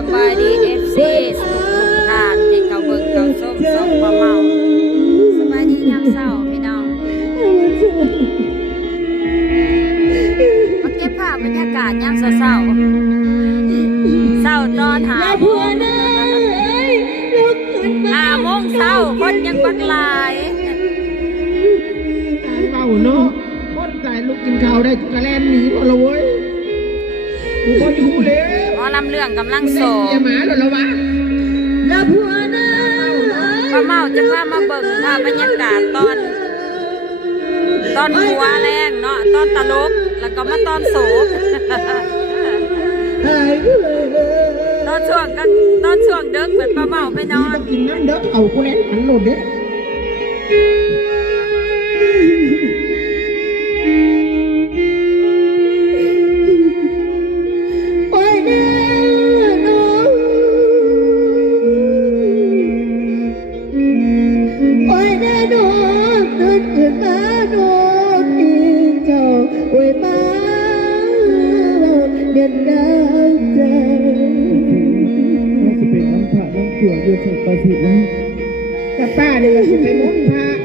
สบายดีเอฟซีสุขทุกท่านที่เขาเบิ่งเขาส้มส้มปลาเมาสบายดียามเช้าพี่น้องมาเก็บภาพบรรยากาศยามเช้าเช้าเช้าตอนหาโมงหาโมงเช้าคนยังบักลายเป่าเนาะคนใจลูกกินข้าวได้กระแลนหนีพอละเว้ยกูก็อยู่เลยหมอ ลำเรื่องกำลังโศเมียกหมาหรอละวะปลาเมาจะพามาเบิ่งภาพบรรยากาศตอน ตอนหัวแรงเนาะตอนตลกแล้วก็มาตอนโศกตอนช่วงก็ตอนช่วงเดึกเหมือนปลาเมาไปนอนกินน้ำเด้อเอากูแลนหันโหลดเด้ อจะเป็นน้ำผาน้ำเกลือยู่ใส่ประสิทธิ์กับป้าเลยว่าสิไปมุนพระ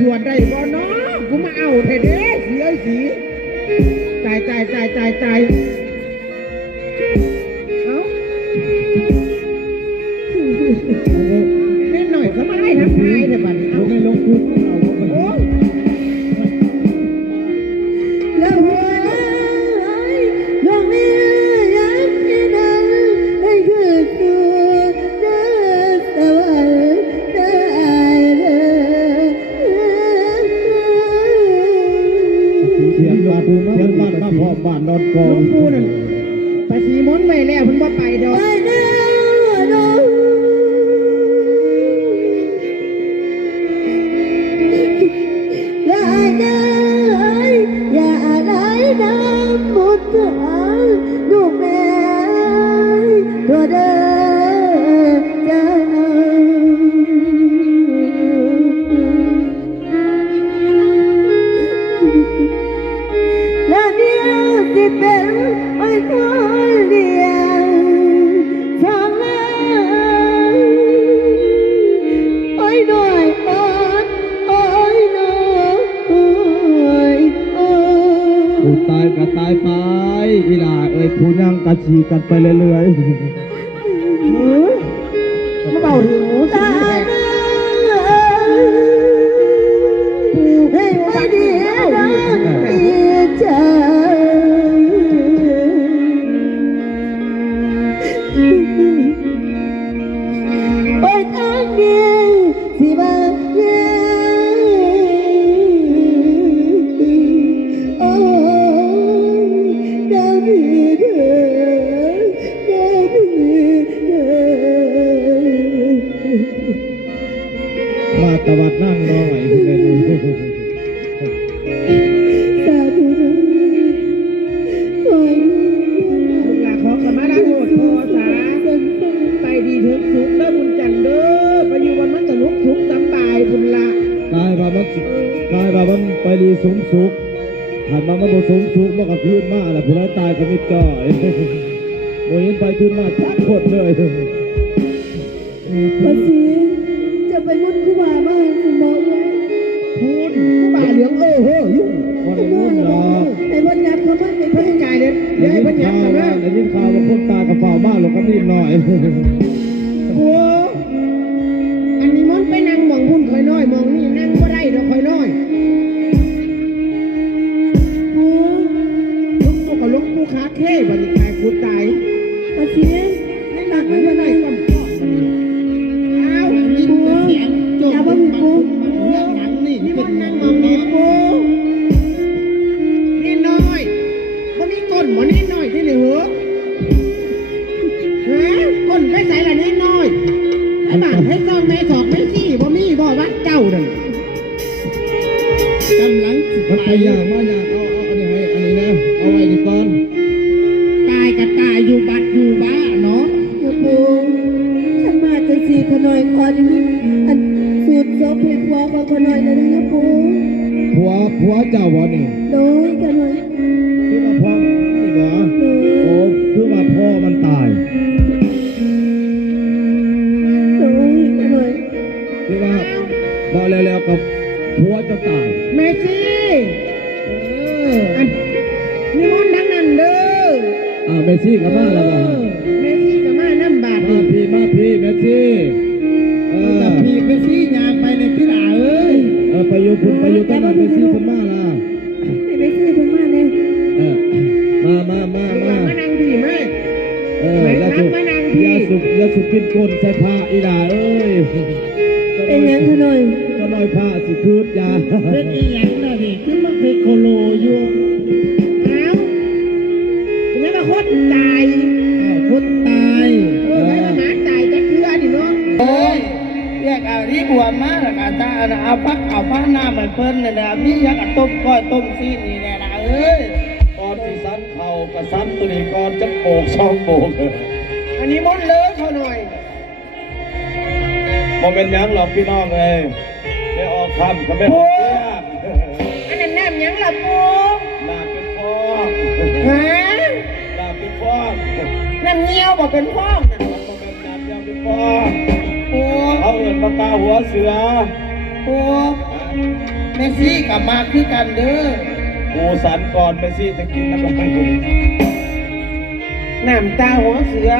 สวดได้บ่เนาะกูมาเอาเทเด้สีเอ้ยสีตายตายตายตายตาย ผู้ยังกระชีกันไปเรื่อยมาเบาถึงหูสิตาหน้ ไม่เหมืนนสาธุขอลูนขไปดีถึงสุขเด้อบุญจันทร์เด้อไปอยู่วันมันสนุกสุขสำบายบุญละกายว่ามันกายว่ามันไปดีสมสุขผ่านมามันบ่สมสุขมันก็ขึ้นมาแหละผู้ร้ายตายก็มิดจ่อยโมยันไปขึ้นมาทักคนเลย พระศรี ไปมุ่นคู่บ่าบ้างสิบอกเลยพูดกูบ่าเหลืองเออเฮ้อยุ่งบ่ได้มุ่นดอกไอ้บนยับเขาบ้างไอ้พิ่เพิ่งงจ่ายเลยเดี๋ยวให้เพิ่นยับกันนะได้ยินข่าวว่าคนตายกับฝ่าบ้านเราก็นิดหน่อยโอ้อันนี้มันไปนั่งมองหุ่นคอยน้อยมองนี่นั่งบ่ได้ดอกคอยน้อยโอ้ลุกปูกับลุกปูขาเข้บัดนี้ตายกูตายภาษียไม่หนักไม่เป็นไรก้มก้ มันเรื่องหนังนี่มันนั่งมองนี่ปูน้อยมันมีก้นหมอนี่น้อยที่ไหนหัวฮะก้นไปใส่ละนี่น้อยไอ้บ้านให้ซ่อนแม่สอกไม่ซี่บ่มีบ่วัดเจ้านั่นกำลังสิมันไปยางว่าอาเอาเอาอันนี้ให้อันนี้นะเอาไว้ดีก่อนตายกับตายอยู่บัดอยู่บ้าเนาะอย่าปูฉันมาจะสีขน่อยก่อนอัน สูตรซบให้ผัวมาขน่อยเลยนะปูผัวผัวเจ้าบ่นี่โดยขน่อย อยู่คุณไปอยู่ตั้งแต่เมซี่คุณมาล่ะให้ไปซื้อเพิ่งมาเนี่ยเออมามามามามานั่งพี่ไหมเอออย่าสุกยาสุกยาสุกกินก้นใส่ผ้าอีด่าเอ้ยเป็นยังขน่อยจะน้อยผ้าสิคืดยาเป็นอีหยังน่ะนี่คือมาเคยโคโลอยู่เอ้าจะไม่มาคนตาย บวชมาแล้วก็จะเอาพักเอาผ้าหน้ามันเพิ่นเนี่ยนะมีอยังกับต้มก้อยต้มซีนนี่แหละนะเอ้ยก่อนที่สันเข่ากับสันตัวนี้ก่อนจะโปกช่องโปกอันนี้มดเลิกเขาหน่อยโมเมนต์ยังหรอกพี่น้องเลยไม่ออกคำก็ไม่ออกเสียงอันนั้นน้ำหยังล่ะปูลาเป็นฟอกฮะลาเป็นฟอกน้ำเงี้ยวบอกเป็นพ่อน่ะมันโมเมนต์น้ำยังเป็นฟอก ปูเขาเอินปากกาหัวเสือปูเมซี่กลับมาคือกันเด้อกูสันก่อนไปสิจะกินน้ำมันกูน้ำตาหัวเสือ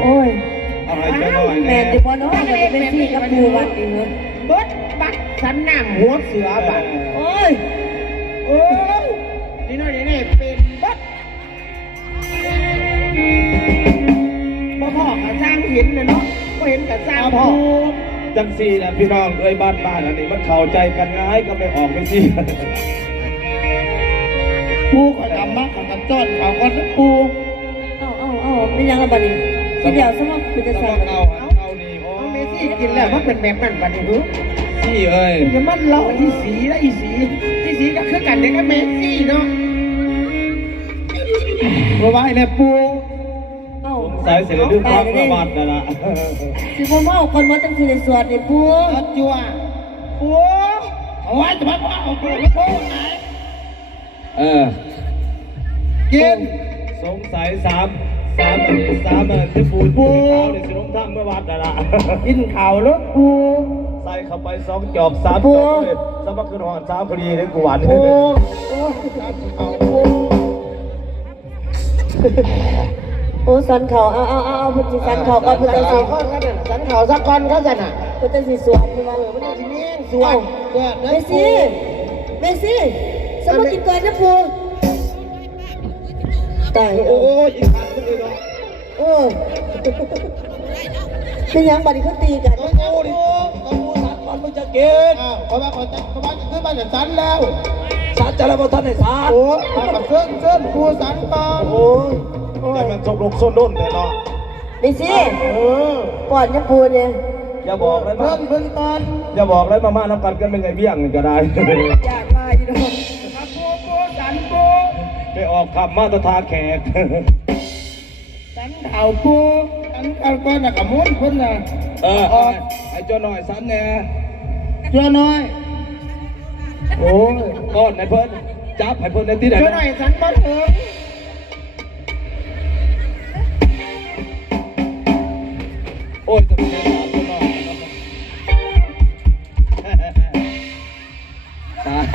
โอ้ยเอาให้เจ้าหน่อยแม่แน่ดิบ่เนาะมันจะเป็นที่กับปูวัดนี่เหรอเบิดบักสันน้ำหัวเสือบัดโอ้ยโอ้ย บ่พ่อกับสร้างเห็นนะเนาะบ่เห็นกับสร้างพ่อจังสี่นะพี่น้องเอ้ยบ้านบ้านอันนี้มันเข้าใจกันง่ายก็ไม่ออกไปสิปูก็กลับมากับกันจอดเขาก็ปูเอาเอาเอาไม่ยังละบัดนี้ทีเดียวสมองคือจะแล้วสั่ก็งเอาเอานี่โอ้เอาเมซี่กินแล้วมันเป็นแบบนั้นบัดนี้หูพี่เอ้ยอย่ามันเลาะที่สีแล้วอีสีที่สีก็คือกันเด็กกับเมซี่เนาะเพราะว่าไอ้เนี่ยปูเอา สายเสียดื้อความประวัตินั่นละสิบ่เมาคนมาจังสิได้สวดนี่ปูเอาจัวปูเอาไว้จะมาว่าเอาปูปูไหนเออกินสงสัยสามสามอันนี้สามอันที่ปูนปูนเขาในสิลงท่ามเมื่อวัดนั่นละกินข่าวแล้วปูใส่เข้าไปสองจอบสามจอบเลยสมัครคืนหอนสามพอดีเลยกูหวานปูเโอ้สันเขาเอาเอาเอาเอาเพิ่นสิสันเขาก่อนเพิ่นสัจะนสิเขาเขาเนี่ยสันเขาสักก้อนเขาจะน่ะเพิ่นจะสิสวดนี่ว่ามันจะมีสสววนนเกิดเมซี่เมซี่สมองกินก่อนนะปูตายโอ้ยอีกอันนึงเลยเนาะเออเป็นหยังบัดนี้เขาตีกันเอาปูดิเอาปูสันก่อนมึงจะกินอ้าวเพราะว่าเขาจะเขาว่าจะขึ้นมาจากสันแล้วสัตว์จะระเบิดท่านในสารโอ้มากับเครื่องเครื่องปูสันก่อนโอ้ย แต่มันชกลงส้นด้นเลยเนาะเมซี่เออก่อนนะปูเนี่ยอย่าบอกเลยมาเพิ่งเพิ่งก่อนอย่าบอกเลยมาม่าน้ำกันกันเป็นไงเบี้ยงก็ได้อยากมาอยู่ดอกเอาปูปูสันปูไปออกคำมาตรฐานแขกสันเข่าปูสันเข่าก่อนน่ะกับมุนเพิ่นน่ะเออไอ้เจ้าหน่อยสันเนี่ยปเจ้าน้อยโอ้ยก้อนให้เพิ่นจับให้เพิ่นได้ที่ไหนเจ้าน้อยสันบ่ถึงโอ้ยจะเป็นหลานเจ้าน้อยตาย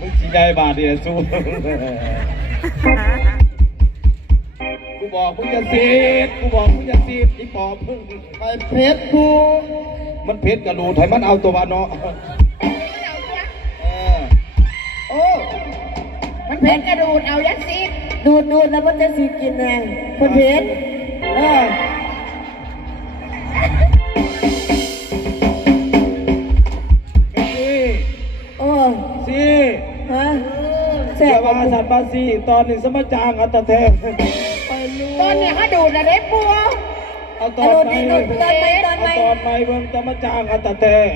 มึงสิใหญ่บาทเดียสู้กูบอกมึงจะซีดกูบอกมึงจะซีดอีปอบมึงไปเพชรกูมันเพชรกระดูดให้มันเอาตัววาเนาะ เพชรกระดูดเอายัดซีดดูดดูดแล้วมันจะสิกินไงคนเพชรเออไม่ซีโอ้ซีฮะแสเสียบว่าสัตว์บาซีตอนนี้สมจางอัตแทงตอนนี้เขาดูดอะไรปัวเอาตออนดูดไหนดิดูดตอนไหนตอนไหนเอาตอนไหนเบิ่งสมจางอัตแทง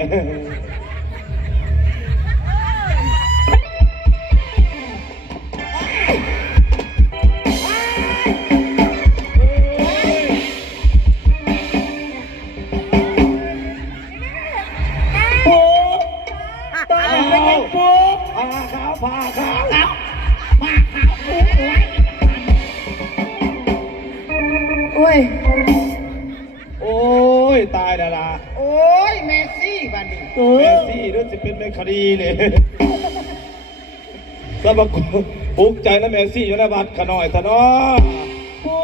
ย โอ้ย ตายแล้วล่ะโอ้ยเมสซี่บัดนี้เอเมอซี่เรื่องจะเป็นในคดีเลยสำหรับกูปลุกใจนะเมซี่อยู่ในบัตรขน่อยทะเนาะปู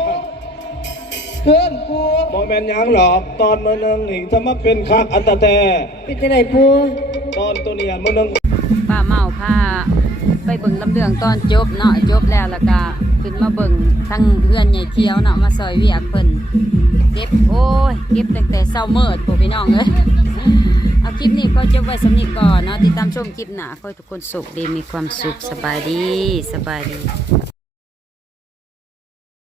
เกินปูโมแมนหยังหรอกตอนมือหนึงนี่ถ้ามาเป็นคักอัตแทเป็นจะไหนปูตอนตัวเนี้ยมือหนึง ป้าเมาพา ไปเบิ่งลำเดืองตอนจบเนาะจบแล้วแล้วก็ขึ้นมาเบิ่งทั้งเพื่อนใหญ่เขียวเนาะมาซอยเวียกเพิ่นเก็บโอ้ยเก็บตั้งแต่เศร้าเมิดพวกพี่น้องเอ้ยเอาคลิปนี้ก็จบไว้สำนีก่อนเนาะติดตามชมคลิปหน้าขอให้ทุกคนสุขดีมีความสุขสบายดีสบายดี